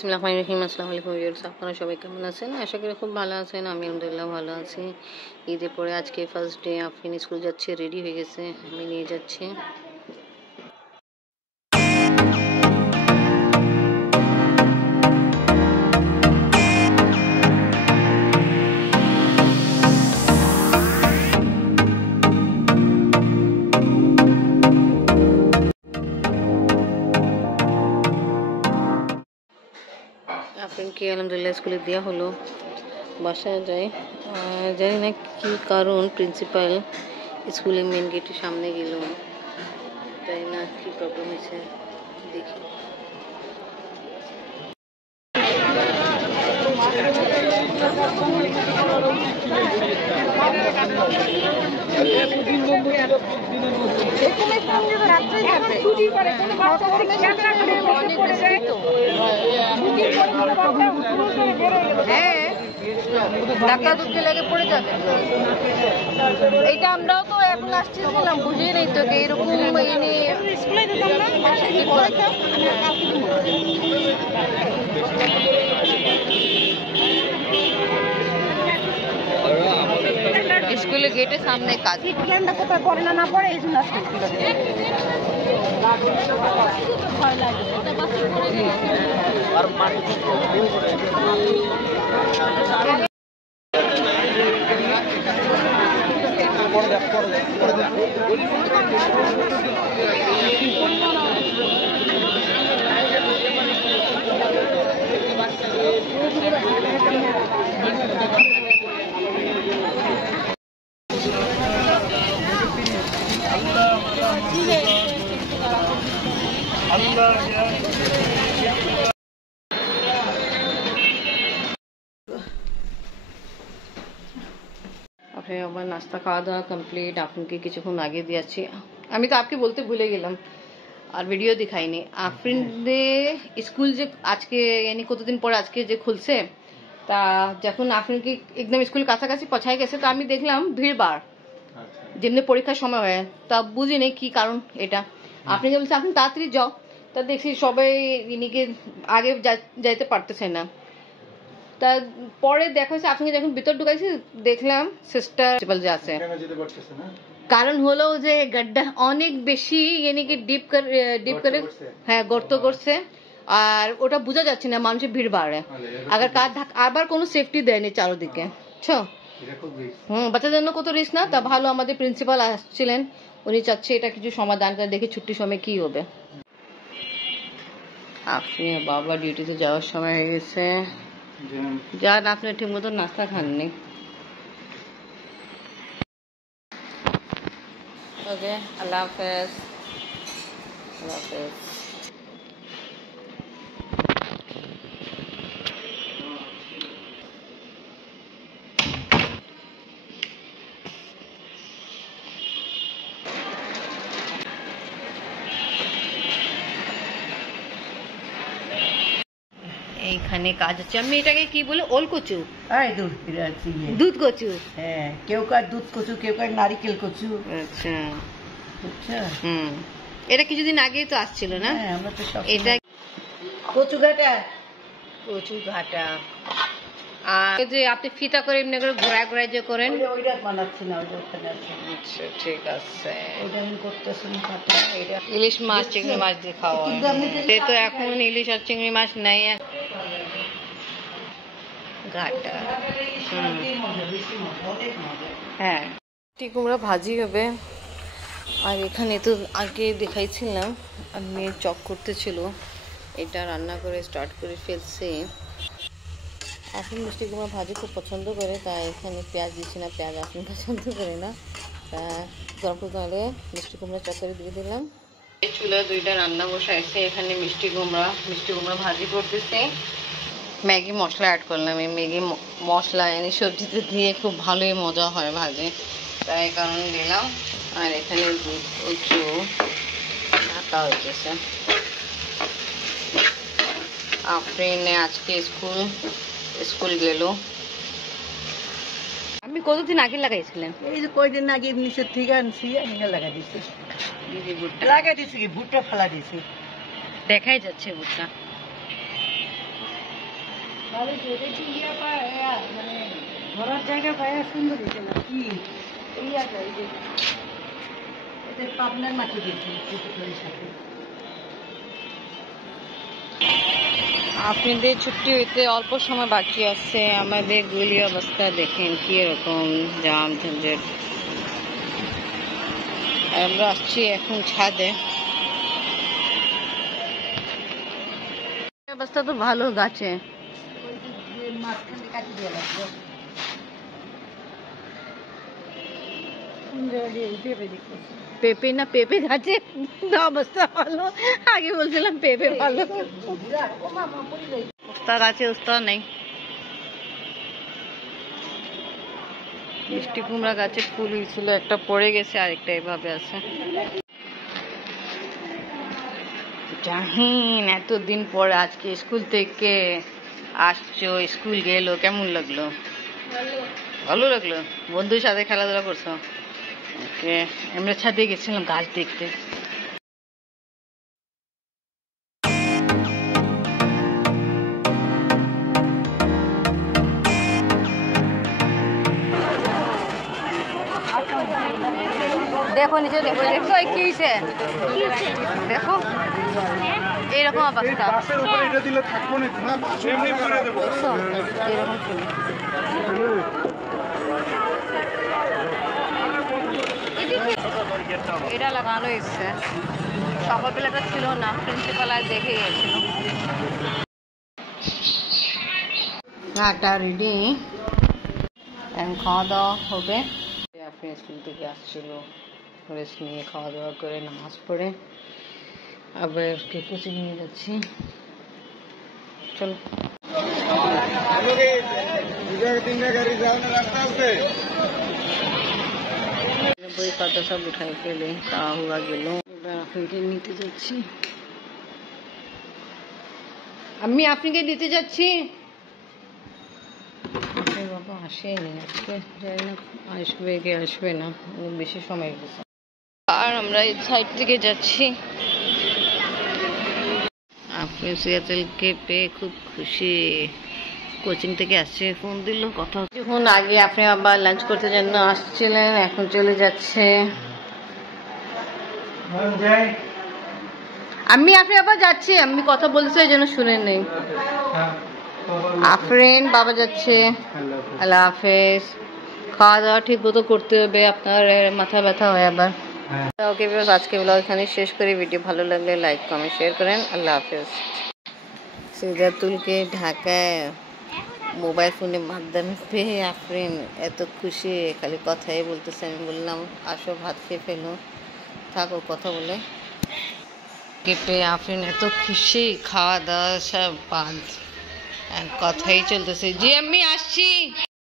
বিসমিল্লাহিররহমানিররহিম। আসসালামু আলাইকুম ভিউয়ার্স, আপনারা সবাই কেমন আছেন? আশা করি খুব ভালো আছেন। আমি আলহামদুলিল্লাহ ভালো আছি। ঈদের পরে আজকে ফার্স্ট ডে, আফরিন স্কুল যাচ্ছে, রেডি হয়ে গেছে, আমি নিয়ে যাচ্ছি। আফরিনকে আলহামদুলিল্লাহ স্কুলে দেওয়া হলো, বাসায় যায়। জানি না কী কারণ প্রিন্সিপাল স্কুলের মেন গেটের সামনে গেল, জানি না কী প্রবলেম হয়েছে, দেখি। ধাক্কা ধুকে লেগে পড়ে যাবে। এইটা আমরাও তো এখন আসছিলাম, বুঝি নেই তো এইরকম স্কুলের গেটের সামনে কাজ। কোথায় পড়ে না পড়ে এই জন্য আমার নাস্তা খাওয়া দাওয়া কমপ্লিট। আপনাকে কিছুক্ষণ আগে দিয়েছি, আমি তো আপকে বলতে ভুলে গেলাম আর ভিডিও দিখাইনি। আফরিনদের স্কুল যে আজকে यानी কতদিন পর আজকে যে খুলছে, তা যখন আফরিনকে একদম স্কুল কাছাকাছি পৌঁছায় গেছে, তো আমি দেখলাম ভিড় বার যেমনি পরীক্ষার সময় হয়, তা বুঝি নেই কি কারণ এটা। আপনাকে বলছে আপনি তাড়াতাড়ি যাও, তা দেখছি সবাই ইনিকে আগে যাইতে পারতেছে না। তা পরে দেখা হয়েছে আপনাকে যখন ভিতর ঢুকাইছি দেখলাম সিস্টার যে আছে। কারণ হলো যে গড্ডা অনেক বেশি ইয়ানিকে ডিপ করে হ্যাঁ গর্ত করছে, আর ওটা বোঝা যাচ্ছে না, মানুষের ভিড় বাড়ে। আবার কোনো সেফটি দেয়নি চারোদিকে, বুঝছো? বাচ্চাদের জন্য কত রিস্ক না। তা ভালো, আমাদের প্রিন্সিপাল আসছিলেন, উনি চাচ্ছে এটা কিছু সমাধান করে, দেখি ছুটির সময় কি হবে। আপনি বাবা ডিউটিতে যাওয়ার সময় হয়ে গেছে, যান, আপনি ঠিক মতো নাস্তা খাননি। ওকে, আল্লাহ হাফেজ। আল্লাহ হাফেজ। এইখানে কাজ হচ্ছে। আমি এটাকে কি বলে, ওল কচু, দুধ কচু। হ্যাঁ, কেউ কার দুধ কচু, কেউ কার নারিকেল কচু। আচ্ছা, আচ্ছা, এটা কিছুদিন আগেই তো আসছিল না? আমরা তো সব এটা কচু ঘাটা, কচু ঘাটা। আর যে আপনি ফিতা করে এমনি করে ঘোরা ঘোরা যে করেন, ওইটা বানাচ্ছি না, ওইটা ওখানে আছে। আচ্ছা, ঠিক আছে। ওইটা আমি করতেছি ঘাটা। এটা ইলিশ মাছ, চিংড়ি মাছ দিয়ে খাওয়া। তো এখন ইলিশ আর চিংড়ি মাছ নেই। ঘাটা, হ্যাঁ, ঠিক কুমড়া ভাজি হবে। আর এখানে তো আগে দেখাইছিলাম, আমি চক করতেছিল, এটা রান্না করে স্টার্ট করে ফেলছে। এখন মিষ্টি কুমড়া ভাজি খুব পছন্দ করে, তাই এখানে পেঁয়াজ দিচ্ছি না, পেঁয়াজ এখন পছন্দ করে না। তা গরম করতে হলে মিষ্টি কুমড়া চক করে দিয়ে দিলাম। এই চুলায় দুইটা রান্না বসাইছে, এখানে মিষ্টি কুমড়া ভাজি করতেছে। ম্যাগি মশলা অ্যাড করলাম, এই ম্যাগি মশলা এনে সবজিতে দিয়ে খুব ভালোই মজা হয় ভাজে, তাই কারণ দিলাম। আর এখানে দুধ কচু ঢাকা হইতেছে। আফরিনে আজকে স্কুল গেল। আমি কতদিন আগে লাগাইছিলেন? এই যে কয়দিন আগে নিচের থেকে আনছি, আমি লাগাই দিচ্ছি। লাগাই দিচ্ছি কি ভুট্টা ফেলা দিছি, দেখাই যাচ্ছে ভুট্টা। ভালো যেটা কি ইয়া পায় মানে ঘোরার জায়গা পায় সুন্দর হয়েছে না কি ইয়াটা এই যে এদের পাবনার মাটি দিয়েছে প্রতিকূলের সাথে। আপনাদের ছুটি হইতে অল্প সময় বাকি আছে, আমাদের গুলি অবস্থা দেখেন কি এরকম জাম ঝঞ্ঝট। আমরা আসছি এখন ছাদে। অবস্থা তো ভালো গাছে, মাঝখানে কাটি দিয়ে লাগবে পেঁপে না পেঁপে গাছে অবস্থা ভালো। আগে বলছিলাম পেঁপে ভালো, উস্তা গাছে উস্তা নেই। মিষ্টি কুমড়া গাছে ফুল হয়েছিল, একটা পড়ে গেছে, আরেকটা এভাবে আছে। জাহিন এতদিন পরে আজকে স্কুল থেকে আসছো, স্কুল গেলো, কেমন লাগলো? ভালো লাগলো। বন্ধুর সাথে খেলাধুলা করছো? ওকে, আমরা ছাদে গেছিলাম গাছ দেখতে। দেখো নিচে, দেখো দেখো কি হয়েছে, দেখো এইরকম অবস্থা, এরকম ছিল। এটা লাগানো হয়েছে, সকালবেলাটা ছিল না, প্রিন্সিপাল আজ দেখে গিয়েছিল। রেডি, খাওয়া দাওয়া হবে। আপনি স্কুল থেকে আসছিল, রেস্ট নিয়ে খাওয়া দাওয়া করে নামাজ পড়ে আবার কোচিং নিয়ে যাচ্ছি। চলো বই খাতা সব উঠাই ফেলে তা হুয়া গেল, আপনাকে নিতে যাচ্ছি। আমি আপনাকে দিতে যাচ্ছি। বাবা আসেনি আজকে, জানি না আসবে কি আসবে না, বেশি সময় গেছে। আর আমরা এই সাইড থেকে যাচ্ছি। আপনি সিয়াতেলকে পেয়ে খুব খুশি, কোচিং থেকে আসছে, ফোন দিল, কথা যখন আগে আপনি আবার লাঞ্চ করতে জন্য আসছিলেন, এখন চলে যাচ্ছে। আমি আপনি আবার যাচ্ছি, আমি কথা বলছি এই জন্য শুনেন নেই। আফরিন বাবা যাচ্ছে, আল্লাহ হাফেজ। খাওয়া দাওয়া ঠিক মতো করতে হবে, আপনার মাথা ব্যথা হয় আবার। ওকে ভিউয়ার্স, আজকে ব্লগ এখানে শেষ করি। ভিডিও ভালো লাগলে লাইক কমেন্ট শেয়ার করেন। আল্লাহ হাফেজ। সিদ্ধাতুলকে ঢাকায় মোবাইল ফোনের মাধ্যমে পেয়ে আফরিন এত খুশি, খালি কথাই বলতেছে। আমি বললাম আসো ভাত খেয়ে ফেলো, থাকো কথা বলে। পেয়ে আফরিন এত খুশি, খাওয়া দাওয়া সব বাদ, কথাই চলতেছে। জি আমি আসছি।